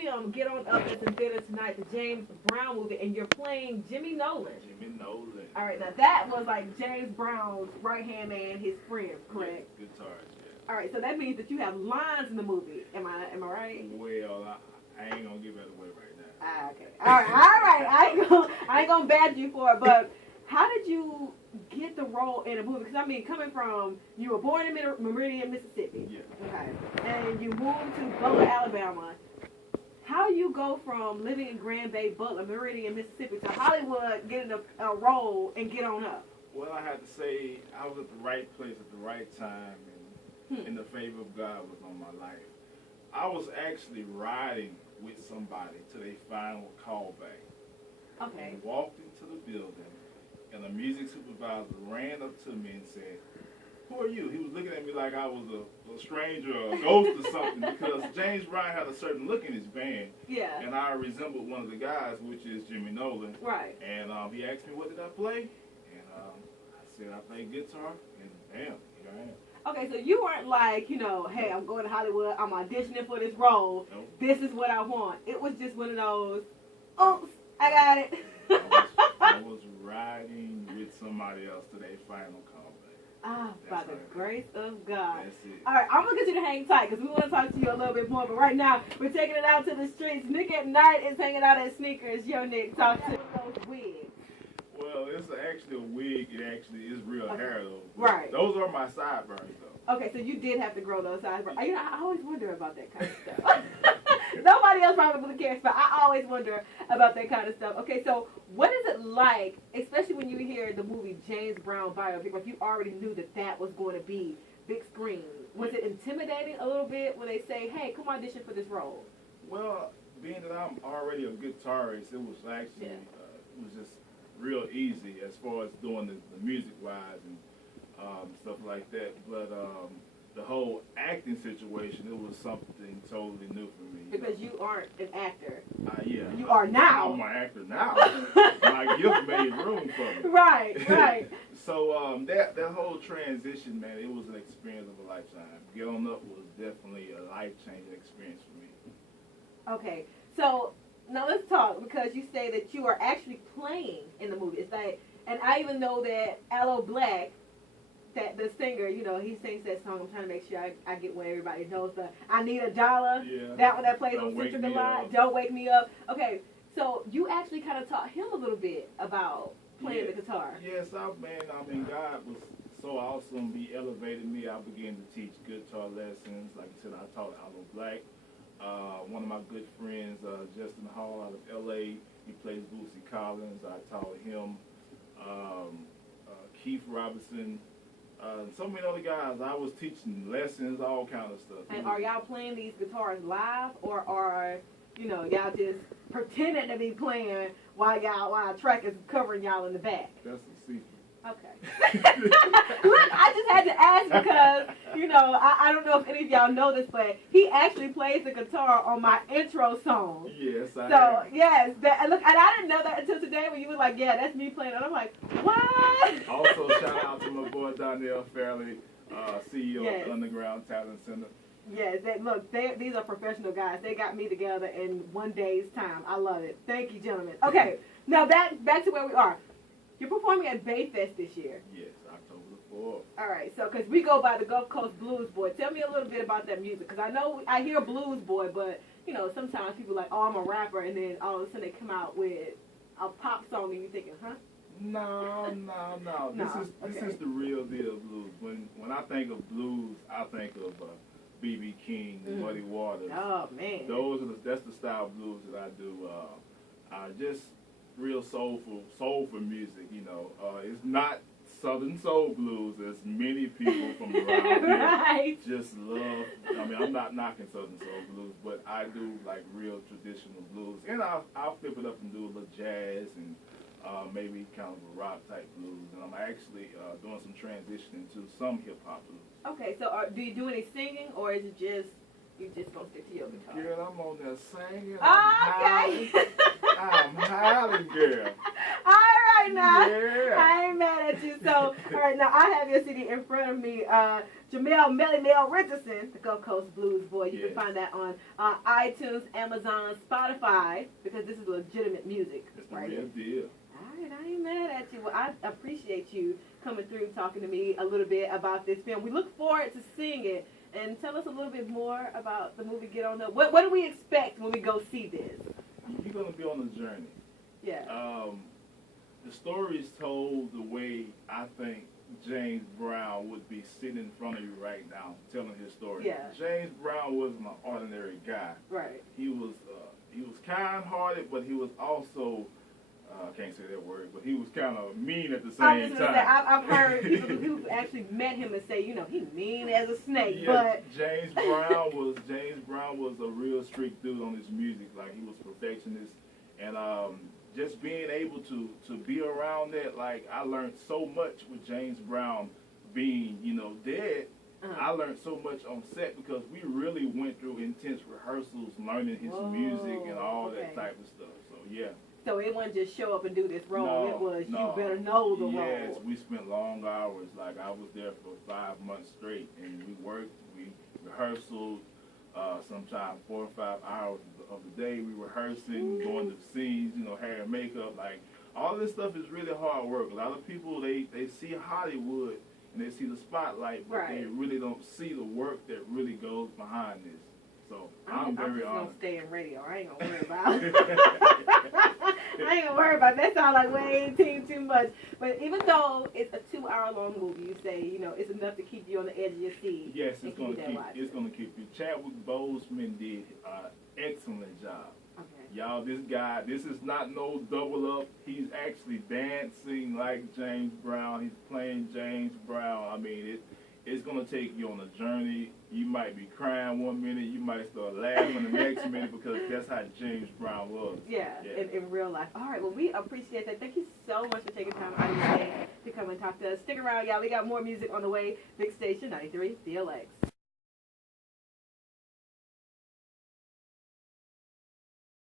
film Get On Up that's in theater tonight, the James Brown movie, and you're playing Jimmy Nolen. Jimmy Nolen. All right, now that was like James Brown's right-hand man, his friend, correct? Yes, guitarist, yeah. All right, so that means that you have lines in the movie. Am I right? Well, I ain't gonna give that away right now. Ah, okay. All right. I ain't gonna badge you for it, but how did you get the role in a movie? Because I mean, coming from, you were born in Meridian, Mississippi. Yeah. Okay. And you moved to Butler, Alabama. How you go from living in Grand Bay, Butler, Meridian, Mississippi to Hollywood, getting a role and Get On Up? Well, I have to say I was at the right place at the right time, and the favor of God was on my life. I was actually riding with somebody till they final callback. Okay. And walked into the building, and a music supervisor ran up to me and said, "Who are you?" He was looking at me like I was a stranger or a ghost or something, because James Brown had a certain look in his band. Yeah. And I resembled one of the guys, which is Jimmy Nolen. Right. And he asked me, what did I play? And I said, I played guitar, and bam, here I am. Okay, so you weren't like, hey, I'm going to Hollywood, I'm auditioning for this role, Nope. This is what I want. It was just one of those, oops, I got it. I was riding with somebody else to their final callback. Ah, by the grace of God. That's it. All right, I'm going to get you to hang tight because we want to talk to you a little bit more. But right now, we're taking it out to the streets. Nick at Night is hanging out at Sneakers. Yo, Nick, talk to those wigs. Well, it's actually a wig. It actually is real hair, though. Right. Those are my sideburns, though. Okay, so you did have to grow those sideburns. I always wonder about that kind of stuff. Nobody else probably cares, but I always wonder about that kind of stuff. Okay, so what is it like, especially when you hear the movie James Brown biopic, like you already knew that was going to be big screen. Was it intimidating a little bit when they say, hey, come audition for this role? Well, being that I'm already a guitarist, it was actually, it was just real easy as far as doing the music-wise and stuff like that. But the whole acting situation, it was something totally new for me. Because you aren't an actor. Yeah. You are now. I'm an actor now. My gift made room for me. Right. So that whole transition, man, it was an experience of a lifetime. Get On Up was definitely a life-changing experience for me. Okay, so now let's talk, because you say that you are actually playing in the movie. It's like, and I even know that Aloe Black, that the singer, he sings that song. I'm trying to make sure I get what everybody knows. The I Need a Dollar. Yeah. That one that plays Don't on Wake Central Me Lot. Up. Don't Wake Me Up. Okay, so you actually kind of taught him a little bit about playing the guitar. Yes, I mean, God was so awesome. He elevated me. I began to teach guitar lessons. Like I said, I taught Aloe Black. One of my good friends, Justin Hall out of L.A., he plays Bootsy Collins. I taught him. Keith Robinson. So many other guys. I was teaching lessons, all kind of stuff. And are y'all playing these guitars live, or are y'all just pretending to be playing while a track is covering y'all in the back? That's a secret. Okay. Look, I just had to ask because, I don't know if any of y'all know this, but he actually plays the guitar on my intro song. Yes, I So, am. yes. Look, and I didn't know that until today when you were like, yeah, that's me playing. And I'm like, what? Also, shout out to my boy Donnell Fairley, CEO of Underground Talent Center. Yes, these are professional guys. They got me together in one day's time. I love it. Thank you, gentlemen. Okay, now back to where we are. You're performing at Bayfest this year. Yes, October the 4th. All right, so because we go by the Gulf Coast Blues Boy. Tell me a little bit about that music, because I know I hear Blues Boy, but sometimes people are like, oh, I'm a rapper, and then all of a sudden they come out with a pop song, and you're thinking, huh? No. This is the real deal blues. When I think of blues, I think of B.B. King, Muddy Waters. Oh man, That's the style of blues that I do. Just real soulful music. It's not Southern soul blues, as many people from around here just love. I mean, I'm not knocking Southern soul blues, but I do like real traditional blues, and I'll flip it up and do a little jazz and maybe kind of a rock type blues. And I'm actually doing some transitioning to some hip hop blues. Okay, so do you do any singing, or is it just you just gonna stick to your guitar? Girl, I'm on there singing. Okay. I'm howling, girl. All right, right now. Yeah. I ain't mad at you. So, all right, now I have your CD in front of me. Jamell MellyMell Richardson, the Gulf Coast Blues Boy. You can find that on iTunes, Amazon, Spotify, because this is legitimate music. It's the real deal. All right, I ain't mad at you. Well, I appreciate you coming through, talking to me a little bit about this film. We look forward to seeing it. And tell us a little bit more about the movie Get On Up. What do we expect when we go see this? You're going to be on a journey. Yeah. The story is told the way I think James Brown would be sitting in front of you right now telling his story. Yeah. James Brown wasn't an ordinary guy. Right. He was kind-hearted, but he was also, I can't say that word, but he was kind of mean at the same time. I've heard people who actually met him and say, you know, he mean as a snake. Yeah, but James Brown was a real strict dude on his music. Like, he was perfectionist, and just being able to be around that, like, I learned so much with James Brown being, you know, dead. I learned so much on set because we really went through intense rehearsals, learning his music and all that type of stuff. So yeah. So it wasn't just show up and do this role. No, it was no. You better know the role. Yes, we spent long hours. Like, I was there for 5 months straight, and we worked, we rehearsed, sometimes 4 or 5 hours of the day. We rehearsing, going to scenes, you know, hair and makeup. Like, all this stuff is really hard work. A lot of people, they see Hollywood and they see the spotlight, but they really don't see the work that really goes behind this. So I'm very honored. I'm gonna stay in radio. I ain't gonna worry about it. I ain't gonna worry about it. That sounds like way too much. But even though it's a 2-hour-long movie, you say, you know, it's enough to keep you on the edge of your seat. Yes, it's gonna keep you. Chadwick Boseman did an excellent job. Okay. Y'all, this is not no double up. He's actually dancing like James Brown. He's playing James Brown. I mean, it's going to take you on a journey. You might be crying one minute. You might start laughing the next minute because that's how James Brown was. Yeah. In real life. All right, well, we appreciate that. Thank you so much for taking time out of your day to come and talk to us. Stick around, y'all. We got more music on the way. Big Station 93 VLX.